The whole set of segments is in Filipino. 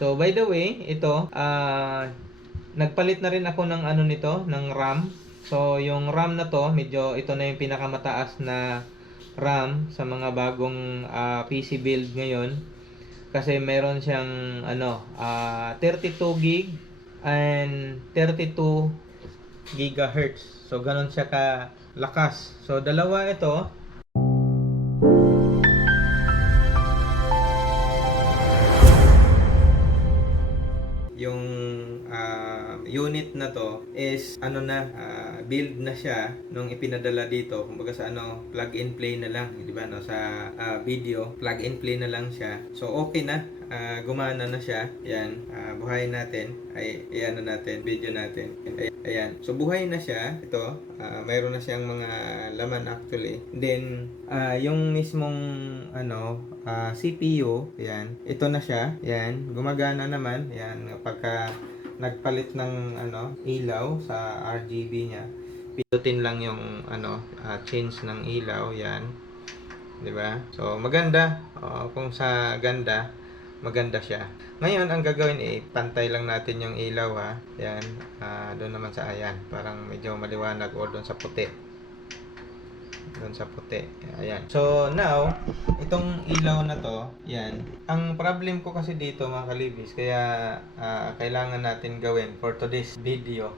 So by the way, ito nagpalit na rin ako ng ano nito, ng RAM. So yung RAM na to, medyo ito na yung pinakamataas na RAM sa mga bagong PC build ngayon. Kasi meron siyang 32 gig and 32 gigahertz. So ganun siya ka lakas. So dalawa ito. Yung unit na to is build na siya nung ipinadala dito, kumbaga sa plug and play na lang, di ba, no, sa video plug and play na lang siya. So okay na, gumana na siya. Yan, buhayin natin, ayan na natin, video natin. Ayan, so buhay na siya. Ito, mayroon na siyang mga laman actually. Then yung mismong CPU, yan, ito na siya. Yan, gumagana naman. Yan, pagka nagpalit ng ilaw sa RGB niya, pindutin lang yung change ng ilaw. Yan, 'di ba? So maganda. Kung sa ganda, maganda siya. Ngayon, ang gagawin pantay lang natin yung ilaw, ha. Yan, doon naman sa ayan, parang medyo maliwanag, o doon sa puti. Doon sa puti. Ayan. So now, itong ilaw na to, yan. Ang problem ko kasi dito, mga kalibis, kaya kailangan natin gawin for today's video.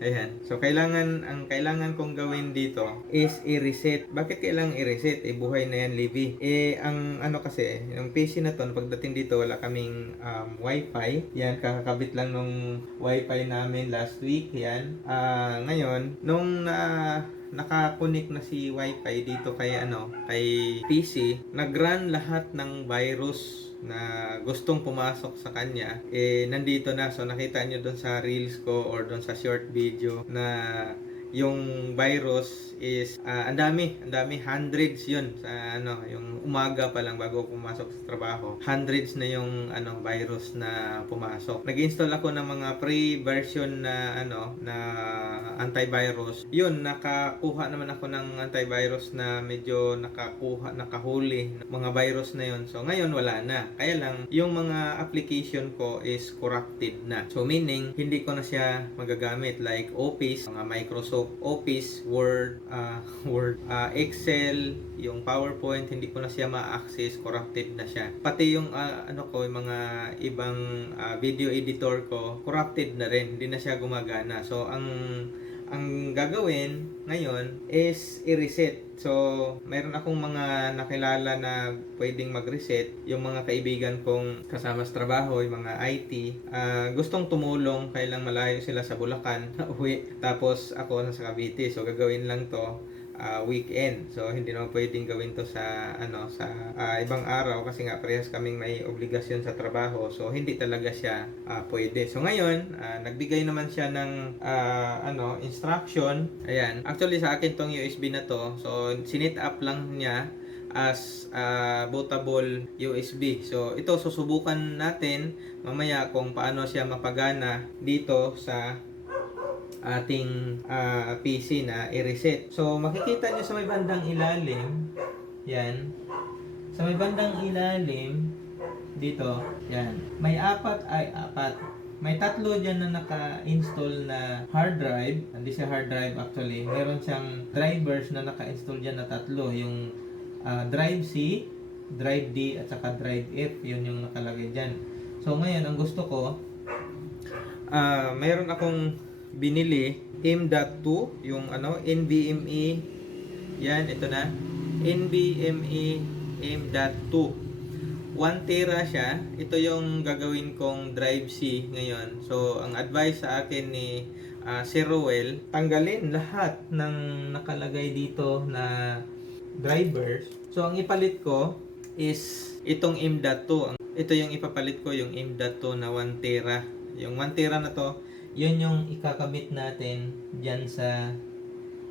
Ayan. So ang kailangan kong gawin dito is i-reset. Bakit kailangan i-reset? Buhay na yan, Libby. Ang kasi, yung PC na to, pagdating dito, wala kaming wifi. Yan, kakakabit lang nung wifi namin last week. Yan. Ngayon, nung naka-connect na si wifi dito kay PC, nag-run lahat ng virus na gustong pumasok sa kanya, nandito na. So nakita nyo doon sa reels ko or doon sa short video na yung virus is ang dami, hundreds yun sa yung umaga pa lang bago pumasok sa trabaho. Hundreds na yung virus na pumasok. Nag-install ako ng mga pre-version na na antivirus. Yun, nakakuha naman ako ng antivirus na medyo nakahuli mga virus na yun. So ngayon wala na. Kaya lang yung mga application ko is corrupted na. So meaning hindi ko na siya magagamit, like Office, mga Microsoft Office, Word, Excel, yung PowerPoint, hindi ko na siya ma-access, corrupted na siya. Pati yung yung mga ibang video editor ko, corrupted na rin, hindi na siya gumagana. So ang gagawin ngayon is i-reset. So, mayroon akong mga nakilala na pwedeng mag-reset. Yung mga kaibigan kong kasama sa trabaho, yung mga IT, gustong tumulong, kailang malayo sila sa Bulacan, uwi. Tapos ako nasa Cavite. So, gagawin lang to weekend. So hindi naman pwedeng gawin to sa ibang araw kasi nga parehas kaming may obligasyon sa trabaho. So hindi talaga siya pwede. So ngayon, nagbigay naman siya ng instruction. Ayan. Actually sa akin tong USB na to. So sinit up lang niya as bootable USB. So ito susubukan natin mamaya kung paano siya mapagana dito sa ating PC na i-reset. So makikita nyo sa may bandang ilalim, yan, sa may bandang ilalim dito, yan, may may tatlo dyan na naka-install na hard drive. Hindi siya hard drive actually, meron siyang drivers na naka-install dyan na tatlo, yung drive C, drive D at saka drive F. Yun yung nakalagay dyan. So ngayon ang gusto ko, mayroon akong binili M.2, yung NVMe, yan, ito na, NVMe M.2, 1 tera siya. Ito yung gagawin kong drive C ngayon. So ang advice sa akin ni Sir Rowell, tanggalin lahat ng nakalagay dito na drivers. So ang ipalit ko is itong M.2. Ito yung ipapalit ko, yung M.2 na 1 tera. Yung 1 tera na to, yun yung ikakabit natin dyan sa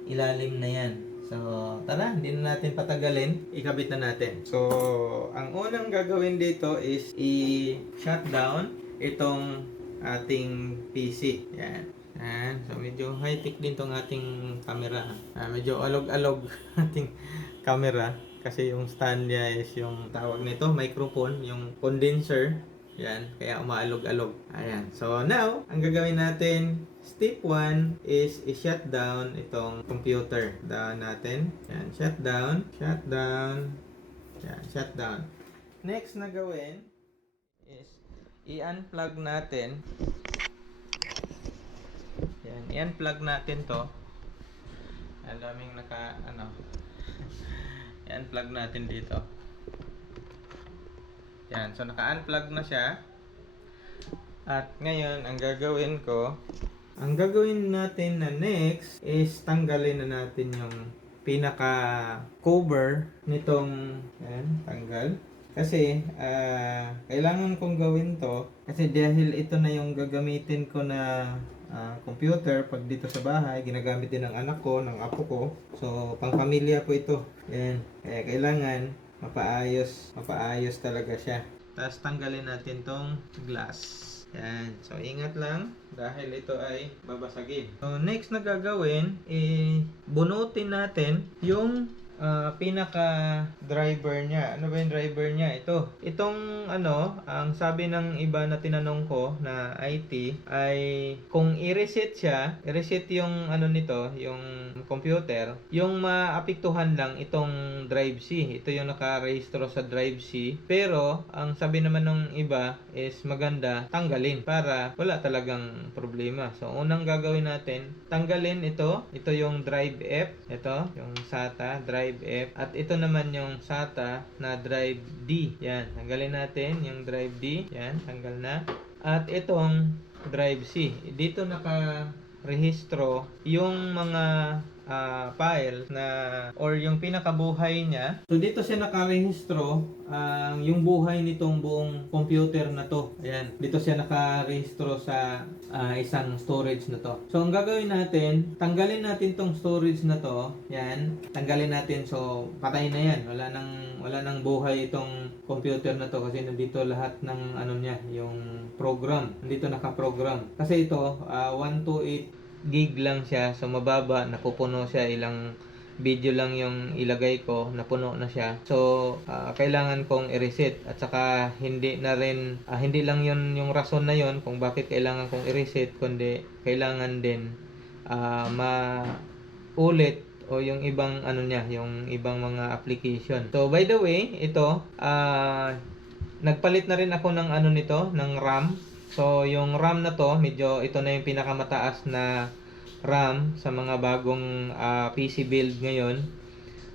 ilalim na yan. So, tara, hindi na natin patagalin. Ikabit na natin. So, ang unang gagawin dito is i-shutdown itong ating PC. Yan. Yan. So, medyo high-tech din tong ating camera. Medyo alog-alog ating camera. Kasi yung stand niya is yung tawag nito, microphone, yung condenser. Yan, kaya umaalog-alog. Ayan. So now, ang gagawin natin, step 1 is i-shutdown itong computer. Down natin. Yan, shutdown, shutdown. Yan, shutdown. Next na gawin is i-unplug natin. Yan, i-unplug natin to. Ang daming i-unplug natin dito. Yan, so naka-unplug na siya. At ngayon, ang gagawin natin na next is tanggalin na natin yung pinaka-cover nitong, yan, tanggal. Kasi, kailangan kong gawin to. Kasi dahil ito na yung gagamitin ko na computer pag dito sa bahay, ginagamit din ng anak ko, ng apo ko. So, pang-pamilya ko ito. Yan, kaya kailangan mapaayos talaga siya. Tapos tanggalin natin tong glass. Yan. So ingat lang dahil ito ay babasagin. So next na gagawin, bunutin natin yung pinaka driver niya. Ano ba yung driver niya? Itong ang sabi ng iba na tinanong ko na IT ay kung i-reset yung nito, yung computer, yung maapektuhan lang itong drive C. Ito yung nakarehistro sa drive C. Pero ang sabi naman ng iba is maganda tanggalin para wala talagang problema. So unang gagawin natin, tanggalin ito. Ito yung drive F. Ito yung SATA drive F. At ito naman yung SATA na drive D. Yan. Tanggalin natin yung drive D. Yan. Tanggal na. At itong drive C. Dito nakarehistro yung mga file na or yung pinakabuhay niya. So dito siya nakarehistro yung buhay nitong buong computer na to. Ayan. Dito siya nakarehistro sa isang storage na to. So ang gagawin natin, tanggalin natin tong storage na to. Yan. Tanggalin natin. So patay na yan. Wala nang buhay itong computer na to kasi nandito lahat ng niya, yung program. Nandito naka-program. Kasi ito 128 gig lang siya, so mababa, napupuno siya, ilang video lang yung ilagay ko, napuno na siya. So kailangan kong i-reset at saka hindi lang yun yung rason na yun kung bakit kailangan kong i-reset, kundi kailangan din maulit o yung ibang yung ibang mga application. So by the way, ito nagpalit na rin ako ng ng RAM. So, yung RAM na to, ito na yung pinakamataas na RAM sa mga bagong PC build ngayon.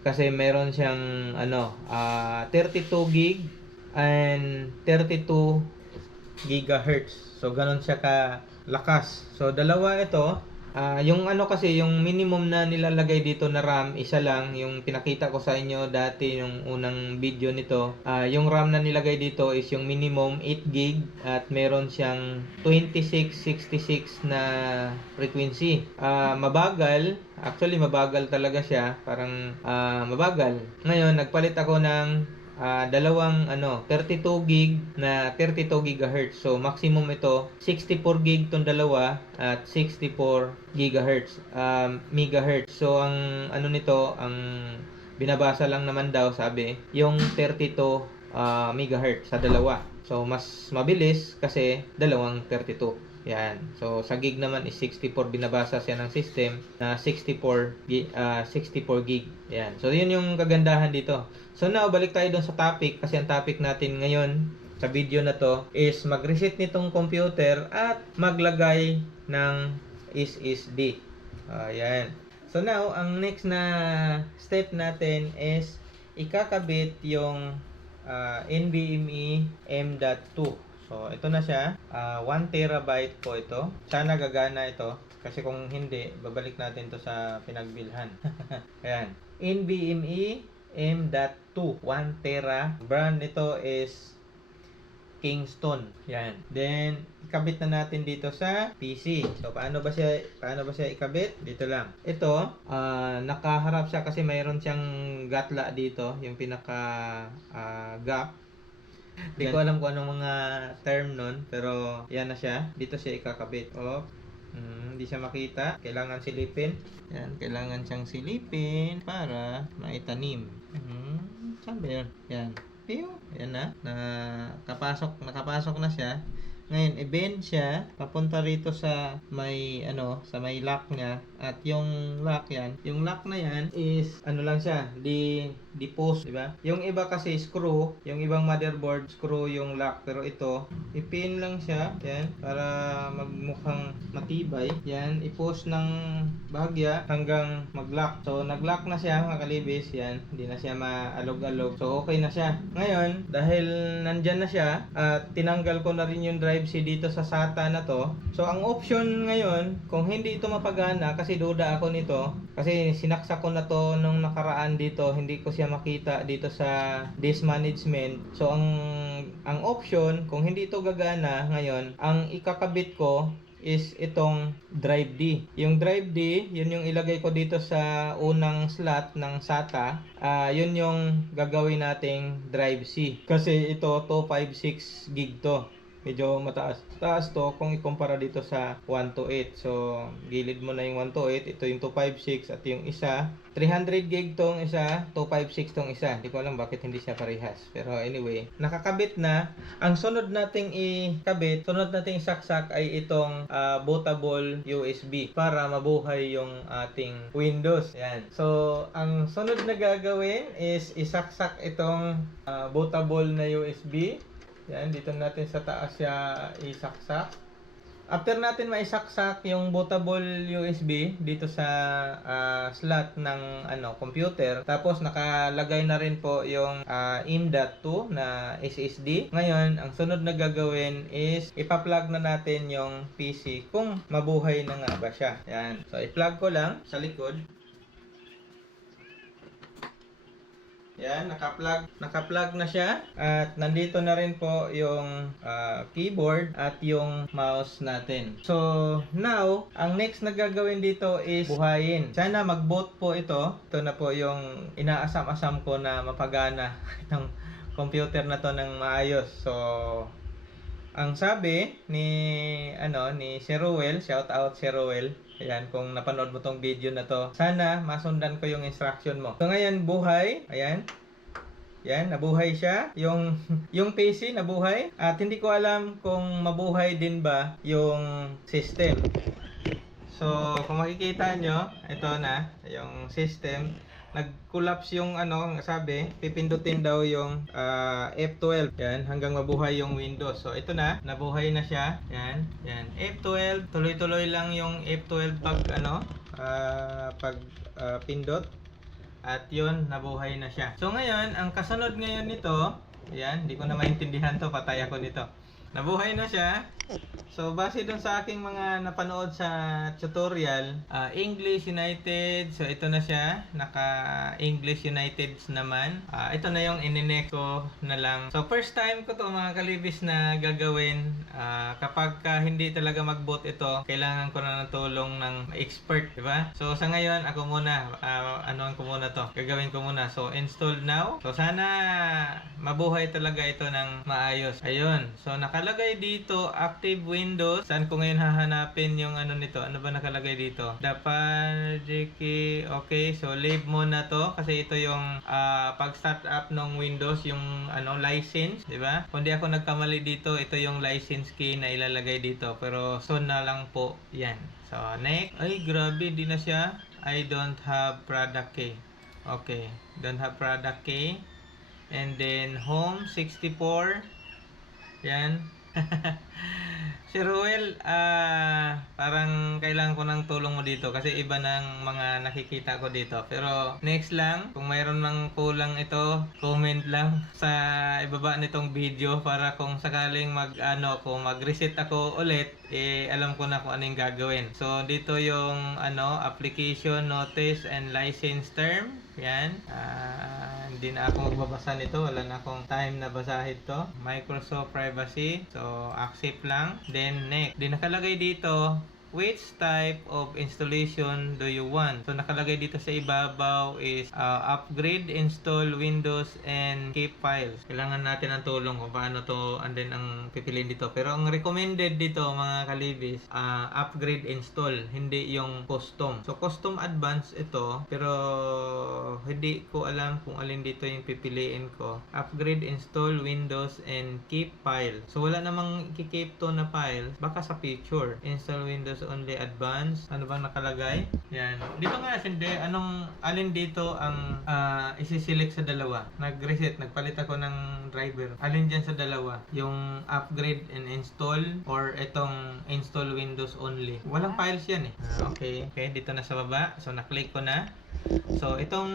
Kasi meron siyang 32 gig and 32 gigahertz. So, ganun siya kalakas. So, dalawa ito. Yung kasi yung minimum na nilalagay dito na RAM, isa lang, yung pinakita ko sa inyo dati yung unang video nito. Yung RAM na nilagay dito is yung minimum 8 gig at meron siyang 2666 na frequency. Mabagal, actually mabagal talaga siya, parang mabagal. Ngayon, nagpalit ako ng dalawang 32 gig na 32 gigahertz. So maximum ito 64 gig tong dalawa at 64 gigahertz megahertz. So ang nito, ang binabasa lang naman daw sabi yung 32 megahertz sa dalawa. So mas mabilis kasi dalawang 32. Yan. So sa gig naman is 64, binabasa siya ng system na 64 gig. Yan. So yun yung kagandahan dito. So now balik tayo dun sa topic kasi ang topic natin ngayon sa video na to is mag-reset nitong computer at maglagay ng SSD. Yan. So now ang next na step natin is ikakabit yung NVMe M.2. So, ito na siya. 1 terabyte po ito. Sana gagana ito. Kasi kung hindi, babalik natin to sa pinagbilhan. Ayan. NVMe M.2. 1 tera. Brand nito is Kingston. Yan. Then, ikabit na natin dito sa PC. So, paano ba siya ikabit? Dito lang. Ito, nakaharap siya kasi mayroon siyang gatla dito. Yung pinaka gap. Hindi ko alam kung anong mga term nun, pero yan na siya. Dito siya ikakabit. Hindi siya makita. Kailangan silipin. Yan, kailangan siyang silipin para maitanim. Saan ba yun? Yan. Pew! Ayan na. Nakapasok na siya. Ngayon, i-bend siya papunta rito sa may sa may lock niya, at yung lock yan, yung lock na yan is lang siya, di post, di ba? Yung iba kasi screw, yung ibang motherboard screw yung lock, pero ito ipin lang siya, yan, para magmukhang matibay. Yan, i-post ng bahagya hanggang mag-lock. So, nag-lock na siya mga kalibis, yan, hindi na siya maalog-alog. So, okay na siya. Ngayon, dahil nandyan na siya at tinanggal ko na rin yung drive C dito sa SATA na to. So, ang option ngayon, kung hindi ito mapagana, kasi duda ako nito, kasi sinaksak ko na to nung nakaraan dito, hindi ko siya makita dito sa disk management. So, ang option, kung hindi ito gagana ngayon, ang ikakabit ko is itong drive D. Yung drive D, yun yung ilagay ko dito sa unang slot ng SATA. Yun yung gagawin nating drive C. Kasi ito, 256 gig to. Medyo mataas. Taas to kung ikumpara dito sa 128. So, gilid mo na yung 128. Ito yung 256 at yung isa. 300 gig tong isa, 256 tong isa. Hindi ko alam bakit hindi siya parehas. Pero anyway, nakakabit na. Ang sunod nating sunod nating isaksak ay itong bootable USB para mabuhay yung ating Windows. Yan. So, ang sunod na gagawin is isaksak itong bootable na USB. Yan, dito natin sa taas siya isaksak. After natin maisaksak yung bootable USB dito sa slot ng computer, tapos nakalagay na rin po yung M.2 na SSD. Ngayon, ang sunod na gagawin is ipa-plug na natin yung PC kung mabuhay na nga ba siya. Yan. So, i-plug ko lang sa likod. Yan, naka-plug na siya. At nandito na rin po yung keyboard at yung mouse natin. So, now, ang next na gagawin dito is buhayin. Sana mag-boot po ito. Ito na po yung inaasam-asam ko na mapagana ng computer na to ng maayos. So, ang sabi ni Sir Ruel, shout out Sir Ruel. Ayan, kung napanood mo tong video na to, sana masundan ko yung instruction mo. So ngayon, buhay. Ayan. Yan, nabuhay siya. Yung PC nabuhay. At hindi ko alam kung mabuhay din ba yung system. So, kung makikita nyo, ito na, yung system. Nag-collapse yung sabi, pipindutin daw yung F12. Yan, hanggang mabuhay yung Windows. So, ito na, nabuhay na siya. Yan, yan. F12, tuloy-tuloy lang yung F12 pag pindot. At yun, nabuhay na siya. So, ngayon, ang kasunod ngayon nito, yan, hindi ko na maintindihan to, patay ako nito. Nabuhay na siya. So, base dun sa aking mga napanood sa tutorial, English United. So, ito na siya. Naka-English United naman. Ito na yung ininek ko na lang. So, first time ko to mga kalibis na gagawin. Kapag hindi talaga mag-boot ito, kailangan ko na ng tulong ng expert. Diba? So, sa ngayon, ako muna. Gagawin ko muna. So, install now. So, sana mabuhay talaga ito ng maayos. Ayun. So, nakalagay dito, active Windows. Saan ko ngayon hahanapin yung nito? Ano ba nakalagay dito? Dapat, okay. So, leave muna to. Kasi ito yung pag-start up ng Windows, yung license. Diba? Kung di ako nagkamali dito, ito yung license key na ilalagay dito. Pero, soon na lang po. Yan. So, next. Ay, grabe. Di na siya. I don't have product key. Okay. Don't have product key. And then, home 64. Yan. Sir Ruel, parang kailangan ko ng tulong mo dito kasi iba ng mga nakikita ko dito. Pero next lang, kung mayroon mang kulang ito, comment lang sa ibaba nitong video para kung sakaling mag-reset ako ulit, alam ko na kung anong gagawin. So dito yung application, notice, and license term. Yan. Hindi na ako magbabasa nito. Wala na akong time na basahin to. Microsoft privacy. So, accept lang. Then, next. Di nakalagay dito which type of installation do you want? So nakalagay dito sa ibabaw is upgrade, install Windows, and keep files. Kailangan natin ang tulong kung paano to and then ang pipiliin dito. Pero ang recommended dito mga kalibis, upgrade, install, hindi yung custom. So custom advanced ito, pero hindi ko alam kung alin dito yung pipiliin ko. Upgrade, install Windows, and keep file. So wala namang i-keep to na file, baka sa future. Install Windows only advanced. Ano bang nakalagay? Yan. Dito nga hindi alin dito ang isi-select sa dalawa. Nag-reset, nagpalit ako ng driver. Alin dyan sa dalawa? Yung upgrade and install or itong install Windows only. Walang files yan eh. Okay, dito na sa baba. So na-click ko na. So itong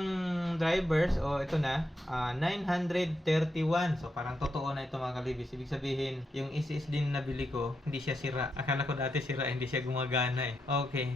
drivers ito na 931. So parang totoo na ito mga kalibis. Ibig sabihin yung SSD na nabili ko hindi siya sira. Akala ko dati sira, hindi siya gumagana eh. Okay,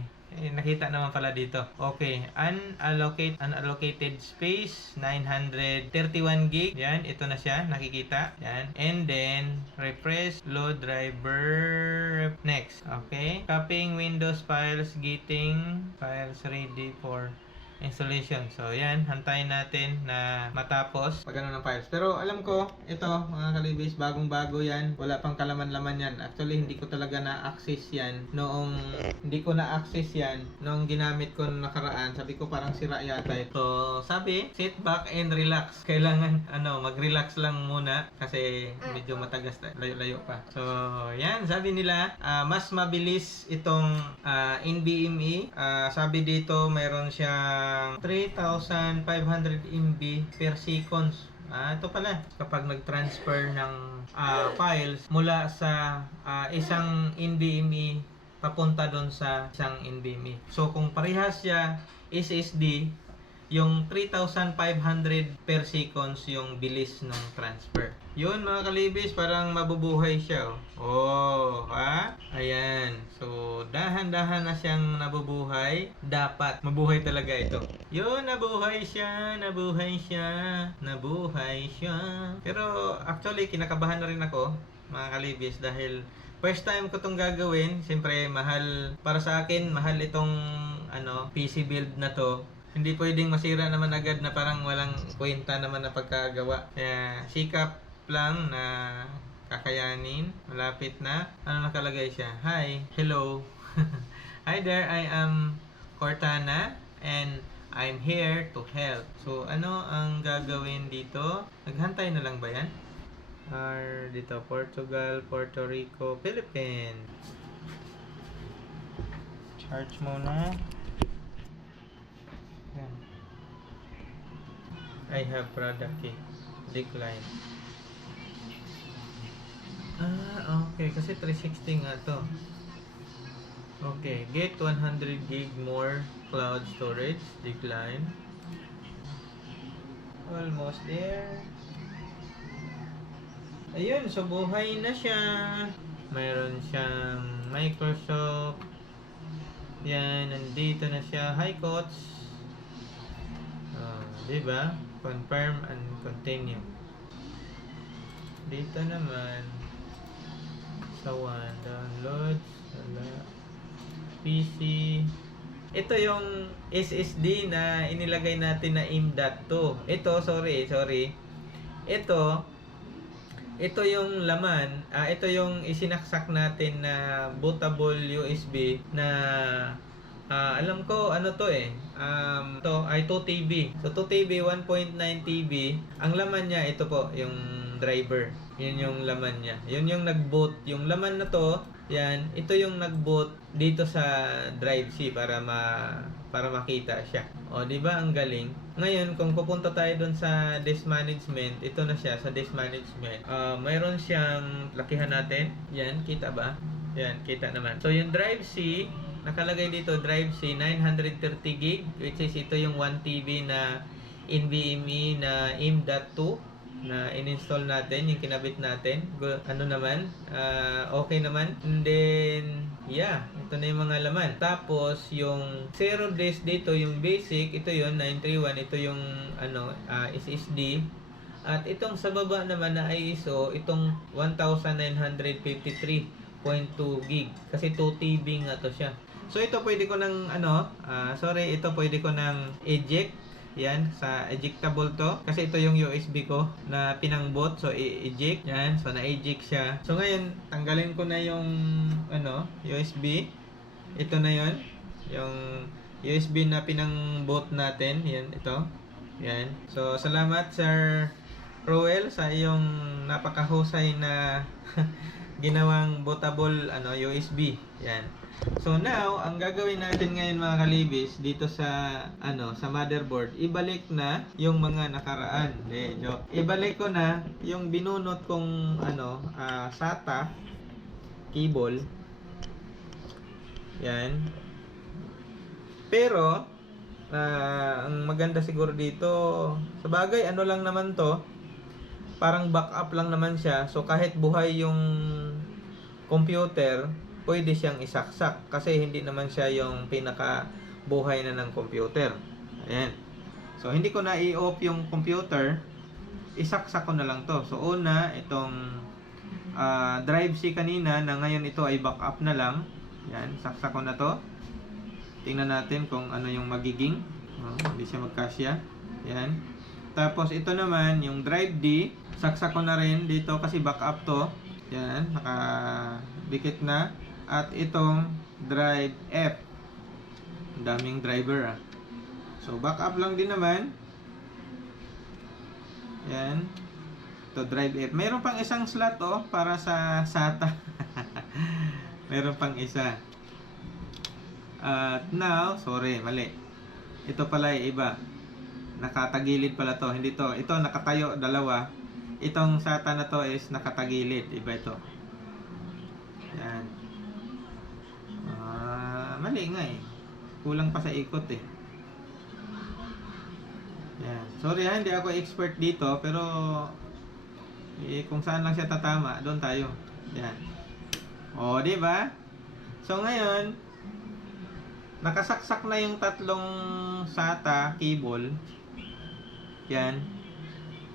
nakita naman pala dito. Okay, unallocated space 931 gig. Yan, ito na siya, nakikita. Yan. And then refresh load driver. Next. Okay, copying Windows files, getting files ready for installation. So, yan. Hantayin natin na matapos pag ng files. Pero, alam ko, ito, mga kalibis, bagong-bago yan. Wala pang kalaman-laman yan. Actually, hindi ko talaga na-access yan hindi ko na-access yan noong ginamit ko nung nakaraan. Sabi ko, parang sira yata ito. So, sabi, sit back and relax. Kailangan, mag-relax lang muna kasi medyo matagas, layo-layo pa. So, yan. Sabi nila, mas mabilis itong NVMe. Sabi dito, mayroon siyang 3,500 MB per seconds. Ito pala, kapag nag-transfer ng files mula sa isang NVMe papunta doon sa isang NVMe. So, kung parehas siya SSD, yung 3,500 per seconds yung bilis ng transfer. Yun mga kalibis, parang mabubuhay siya. Ayan. So, dahan-dahan na siyang nabubuhay. Dapat mabuhay talaga ito. Yun, nabuhay siya. Pero actually, kinakabahan na rin ako mga kalibis dahil first time ko itong gagawin. Siyempre, mahal. Para sa akin, mahal itong PC build na to. Hindi pwedeng masira naman agad na parang walang kwenta naman na pagkagawa. Kaya sikap lang na kakayanin. Malapit na. Nakalagay siya? Hi, hello. Hi there, I am Cortana and I'm here to help. So, ano ang gagawin dito? Naghantay na lang ba yan? Dito, Portugal, Puerto Rico, Philippines. Charge muna. I have product key. Decline. Okay. Kasi 360 nga to. Okay. Get 100 gig more cloud storage. Decline. Almost there. Ayun. So, buhay na siya. Mayroon siyang Microsoft. Yan. Nandito na siya. Hi, coach. Diba? Confirm and continue. Dito naman sa one, downloads, PC. Ito yung SSD na inilagay natin na M.2. Ito, sorry. Ito yung laman. Ito yung isinaksak natin na bootable USB na alam ko to ay 2TB. So 2TB, 1.9 TB. Ang laman niya ito po, yung driver. Yun yung laman niya. Yun yung nag-boot. Yung laman na to, yan, ito yung nag-boot dito sa drive C para makita siya. Di ba ang galing? Ngayon, kung pupunta tayo doon sa disk management, ito na siya sa disk management. Mayroon siyang lakihan natin. Yan, kita ba? Yan, kita naman. So yung drive C, nakalagay dito drive C 930 gig, which is ito yung 1TB na NVMe na M.2 na in-install natin, yung kinabit natin. Okay naman. And then ito na yung mga laman. Tapos yung zero disk dito, yung basic, ito yung 931, ito yung SSD. At itong sa baba naman na ISO, itong 1953 0.2 gig. Kasi 2 TB nga to siya. So ito pwede ko ng ito pwede ko ng eject. Yan, sa ejectable to. Kasi ito yung USB ko na pinangbot. So i-eject. Yan, so na-eject siya. So ngayon, tanggalin ko na yung USB. Ito na yon, yung USB na pinangbot natin. Yan, ito. Yan. So salamat Sir Roel sa iyong napakahusay na ginawang bootable USB. Yan. So now, ang gagawin natin ngayon mga kalibis dito sa sa motherboard, ibalik na yung mga nakaraan. Joke. Ibalik ko na yung binunot kong SATA cable. Yan. Pero ang maganda siguro dito, sa bagay lang naman to, parang backup lang naman siya. So kahit buhay yung computer, pwede siyang isaksak kasi hindi naman siya yung pinaka buhay na ng computer. Ayan. So hindi ko na i-off yung computer, isaksak ko na lang to. So una, itong drive C kanina na ngayon ito ay backup na lang. Yan, saksak ko na to. Tingnan natin kung ano yung magiging. Hindi siya magkasya. Yan. Tapos ito naman, yung drive D, saksak ko na rin dito kasi backup to. Yan, nakadikit na. At itong drive F. Ang daming driver So backup lang din naman. Yan. Ito drive F. Mayroon pang isang slot para sa SATA. Mayroon pang isa. At now, sorry, mali. Ito pala ay iba. Nakatagilid pala to. Hindi to. Ito nakatayo, dalawa. Itong SATA na to is nakatagilid. Iba ito. Yan. Mali nga kulang pa sa ikot yan. Sorry hindi ako expert dito, pero kung saan lang siya tatama, doon tayo. Yan. Di ba? So ngayon, nakasaksak na yung tatlong SATA cable. Yan.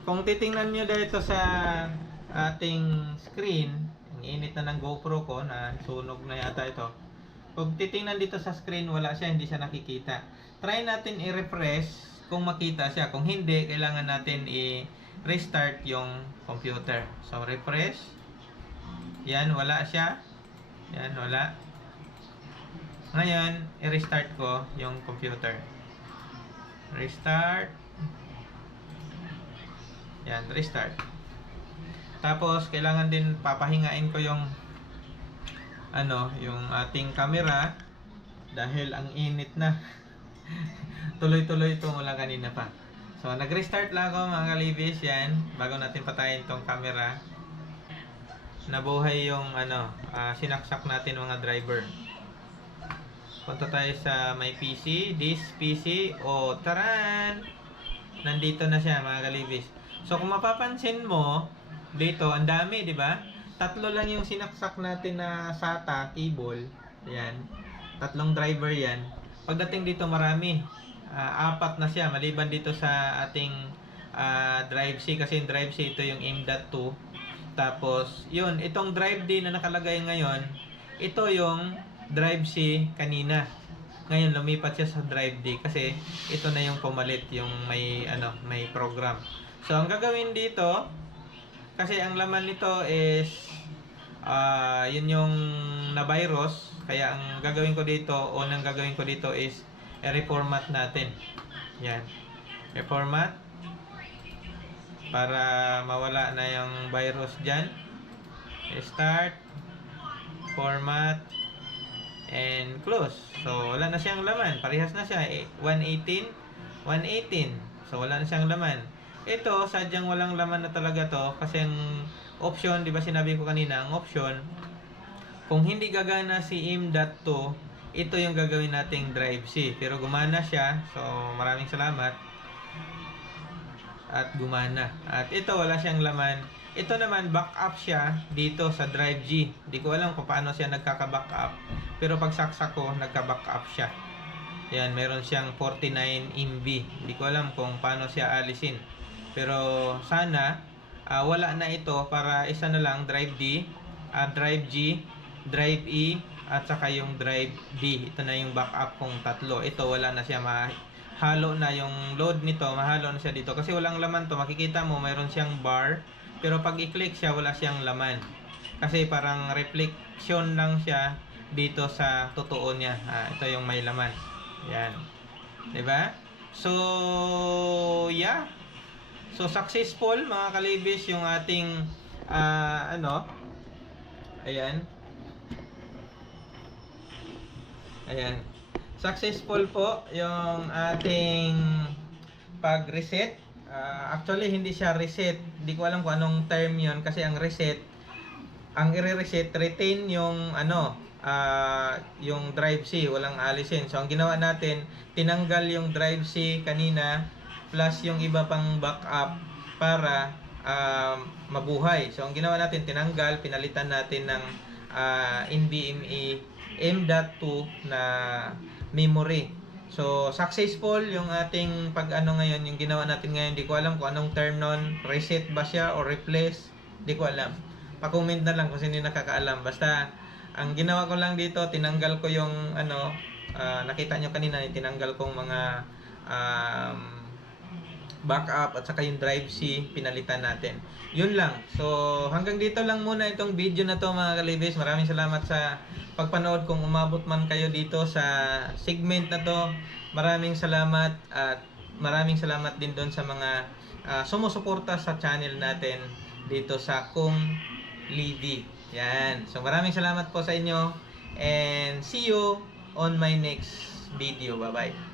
Kung titingnan nyo dito sa ating screen, ang init na ng GoPro ko na sunog na yata ito. Pag titingnan dito sa screen, wala siya, hindi siya nakikita. Try natin i-refresh kung makita siya. Kung hindi, kailangan natin i-restart yung computer. So, refresh. Yan, wala siya. Yan, wala. Ngayon, i-restart ko yung computer. Restart. Yan, restart. Tapos, kailangan din papahingain ko yung yung ating camera dahil ang init na. Tuloy-tuloy ito mula kanina pa. So, nag-restart lang ako mga kalibis. Yan, bago natin patayin tong camera. Nabuhay yung sinaksak natin mga driver. Punta tayo sa my PC, this PC. Taran! Nandito na siya mga kalibis. So, kung mapapansin mo, dito, ang dami, di ba? Tatlo lang yung sinaksak natin na SATA cable. Yan. Tatlong driver yan. Pagdating dito marami. Apat na siya. Maliban dito sa ating drive C. Kasi yung drive C ito yung M.2. Tapos, yun. Itong drive D na nakalagay ngayon, ito yung drive C kanina. Ngayon, lumipat siya sa drive D. Kasi ito na yung pumalit. Yung may program. So, ang gagawin dito, kasi ang laman nito is yun yung na virus. Kaya ang gagawin ko dito, unang gagawin ko dito is i-reformat natin. Yan. Reformat para mawala na yung virus dyan. Start, format, and close. So wala na siyang laman. Parehas na siya. 118, 118. So wala na siyang laman. Ito, sadyang walang laman na talaga to kasi ang option, di ba sinabi ko kanina, ang option, kung hindi gagana si M.2, ito yung gagawin nating drive C. Pero gumana siya, so maraming salamat. At gumana. At ito, wala siyang laman. Ito naman, backup siya dito sa drive G. Di ko alam kung paano siya nagkaka-backup. Pero pag saksak ko, nagka-backup siya. Yan, meron siyang 49 MB. Di ko alam kung paano siya alisin. Pero sana wala na ito para isa na lang drive D, drive G, drive E at saka yung drive B. Ito na yung backup kong tatlo. Ito wala na siya, mahalo na yung load nito, mahalo na siya dito kasi walang laman to. Makikita mo mayroon siyang bar, pero pag i-click siya wala siyang laman. Kasi parang reflection lang siya dito sa totoo niya. Ito yung may laman. Yan. 'Di ba? So, yeah. So, successful mga kalibis yung ating ayan. Ayan. Successful po yung ating pag-reset. Actually, hindi siya reset. Hindi ko alam kung anong term yon kasi ang reset, ang i-reset, retain yung yung drive C, walang alisin. So, ang ginawa natin, tinanggal yung drive C kanina plus yung iba pang backup para mabuhay. So, ang ginawa natin, tinanggal, pinalitan natin ng NVMe M.2 na memory. So, successful yung ating ngayon, yung ginawa natin ngayon. Di ko alam kung anong term nun, reset ba siya or replace, di ko alam. Pa-comment na lang kung sino nakakaalam. Basta, ang ginawa ko lang dito, tinanggal ko yung nakita nyo kanina, tinanggal kong mga backup at saka yung drive C, pinalitan natin. Yun lang. So, hanggang dito lang muna itong video na to mga kalibis. Maraming salamat sa pagpanood. Kung umabot man kayo dito sa segment na to, maraming salamat at maraming salamat din doon sa mga sumusuporta sa channel natin dito sa Kung Livy. Yan. So, maraming salamat po sa inyo and see you on my next video. Bye-bye.